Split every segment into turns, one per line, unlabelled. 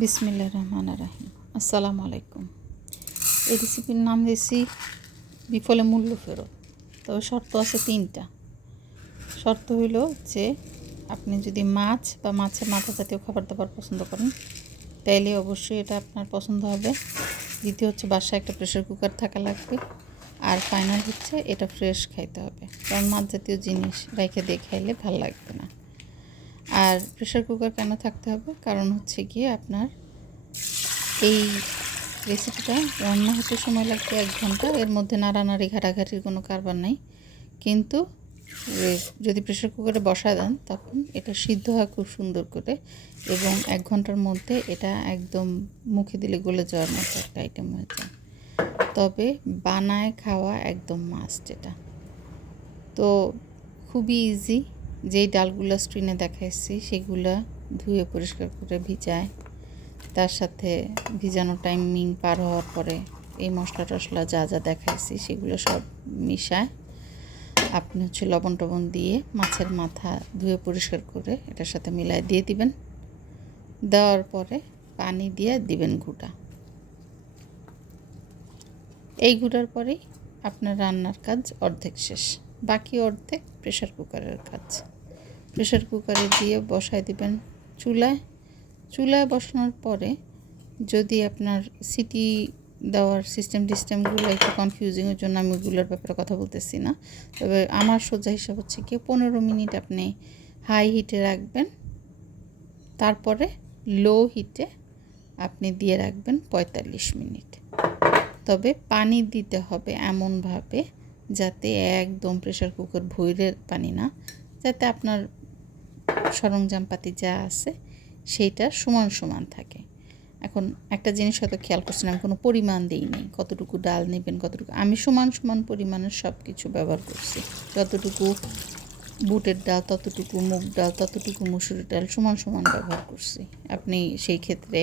বিসমিল্লা রহমান রাহিম। আসসালামু আলাইকুম। এই রেসিপির নাম দিয়েছি বিফলে মূল্য ফেরত। তবে শর্ত আছে তিনটা। শর্ত হইল যে আপনি যদি মাছ বা মাছের মাথা জাতীয় খাবার দাবার পছন্দ করেন, তাইলে অবশ্যই এটা আপনার পছন্দ হবে। দ্বিতীয় হচ্ছে বাসায় একটা প্রেশার কুকার থাকা লাগবে। আর ফাইনাল হচ্ছে এটা ফ্রেশ খাইতে হবে। কারণ মাছ জাতীয় জিনিস রেখে দিয়ে খাইলে ভালো লাগবে না। আর প্রেশার কুকার কেন থাকতে হবে? কারণ হচ্ছে গিয়ে আপনার এই রেসিপিটা রান্না হতে সময় লাগবে এক ঘণ্টা। এর মধ্যে নাড়ানাড়ি, ঘাটাঘাটির কোনো কারবার নাই। কিন্তু যদি প্রেশার কুকারে বসা দেন, তখন এটা সিদ্ধ হয় খুব সুন্দর করে এবং এক ঘণ্টার মধ্যে এটা একদম মুখে দিলে গলে যাওয়ার মতো একটা আইটেম হয়ে যায়। তবে বানায় খাওয়া একদম মাস্ট এটা। তো খুবই ইজি যেই ডালগুলো স্ক্রিনে দেখাইছি সেগুলো ধুয়ে পরিষ্কার করে ভিজায়। তার সাথে ভিজানোর টাইমিং পার হওয়ার পরে এই মশলা টশলা যা যা দেখাইছি সেগুলো সব মিশায় আপনি হচ্ছে লবণ টবণ দিয়ে মাছের মাথা ধুয়ে পরিষ্কার করে এটার সাথে মিলায় দিয়ে দিবেন। দেওয়ার পরে পানি দিয়ে দিবেন গুঁটা। এই গুঁড়ার পরেই আপনার রান্নার কাজ অর্ধেক শেষ। বাকি অর্ধেক প্রেশার কুকারের কাজ। প্রেশার কুকারে দিয়ে বসায় দিবেন চুলায়। চুলায় বসানোর পরে যদি আপনার সিটি দেওয়ার সিস্টেম টিস্টেমগুলো একটু কনফিউজিংয়ের জন্য আমি ওগুলোর ব্যাপারে কথা বলতেছি না। তবে আমার সোজা হিসাব হচ্ছে কি পনেরো মিনিট আপনি হাই হিটে রাখবেন, তারপরে লো হিটে আপনি দিয়ে রাখবেন পঁয়তাল্লিশ মিনিট। তবে পানি দিতে হবে এমনভাবে যাতে একদম প্রেশার কুকার ভৈরের পানি না, যাতে আপনার সরঞ্জামপাতি যা আছে, সেইটা সমান সমান থাকে। এখন একটা জিনিস হয়তো খেয়াল করছেন, আমি কোনো পরিমাণ দিই নেই। কতটুকু ডাল নেবেন, কতটুকু, আমি সমান সমান পরিমাণের সব কিছু ব্যবহার করছি। যতটুকু বুটের ডাল, ততটুকু মুগ ডাল, ততটুকু মুসুরির ডাল সমান সমান ব্যবহার করছি। আপনি সেই ক্ষেত্রে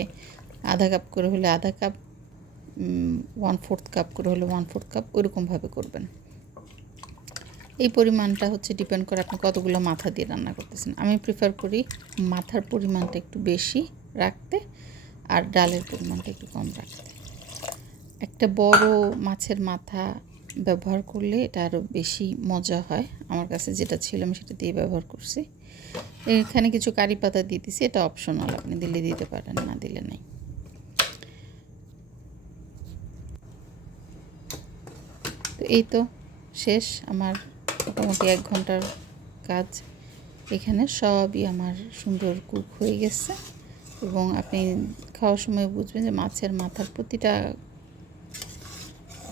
আধা কাপ করে হলে আধা কাপ ওয়ান ফোর্থ কাপ করে হলে ওয়ান ফোর্থ কাপ ওইরকমভাবে করবেন। এই পরিমাণটা হচ্ছে ডিপেন্ড করে আপনি কতগুলো মাথা দিয়ে রান্না করতেছেন। আমি প্রিফার করি মাথার পরিমাণটা একটু বেশি রাখতে আর ডালের পরিমাণটা একটু কম রাখতে। একটা বড় মাছের মাথা ব্যবহার করলে এটা আরও বেশি মজা হয়। আমার কাছে যেটা ছিল আমি সেটা দিয়ে ব্যবহার করছি। এখানে কিছু কারি পাতা দিয়ে দিছি, এটা অপশনাল আপনি দিলে দিতে পারেন, না দিলে নাই। তো এই তো, শেষ আমার মোটামুটি এক ঘণ্টার কাজ। এখানে সবই আমার সুন্দর কুক হয়ে গেছে এবং আপনি খাওয়ার সময় বুঝবেন যে মাছের মাথার প্রতিটা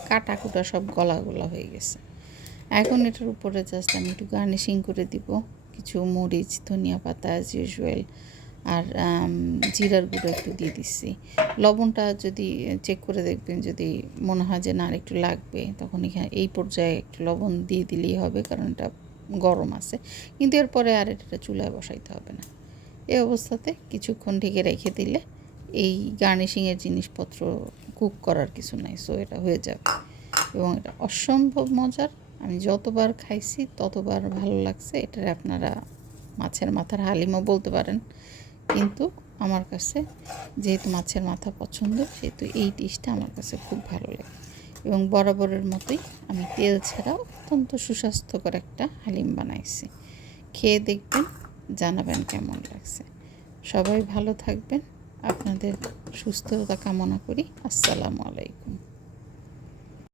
কাটা কুটা সব গলা গলা হয়ে গেছে। এখন এটার উপরে জাস্ট আমি একটু গার্নিশিং করে দিব। কিছু মরিচ, ধনিয়া পাতা অ্যাজ ইউজুয়াল আর জিরার গুঁড়ো একটু দিয়ে দিচ্ছি। লবণটা যদি চেক করে দেখবেন যদি মনে হয় যে না একটু লাগবে, তখন এখানে এই পর্যায়ে একটু লবণ দিয়ে দিলেই হবে কারণ এটা গরম আছে। কিন্তু এরপরে আর এটা চুলায় বসাইতে হবে না। এই অবস্থাতে কিছুক্ষণ ঢেকে রেখে দিলে এই গার্নিশিংয়ের জিনিসপত্র কুক করার কিছু নাই সো এটা হয়ে যাবে। এবং এটা অসম্ভব মজার। আমি যতবার খাইছি ততবার ভালো লাগছে। এটার আপনারা মাছের মাথার হালিমও বলতে পারেন। কিন্তু আমার কাছে যেহেতু মাছের মাথা পছন্দ, সেহেতু এই ডিশটা আমার কাছে খুব ভালো লাগে। এবং বরাবরের মতোই আমি তেল ছাড়া অত্যন্ত সুস্বাস্থ্যকর একটা হালিম বানাইছি। খেয়ে দেখবেন, জানাবেন কেমন লাগছে। সবাই ভালো থাকবেন। আপনাদের সুস্থতা কামনা করি। আসসালামু আলাইকুম।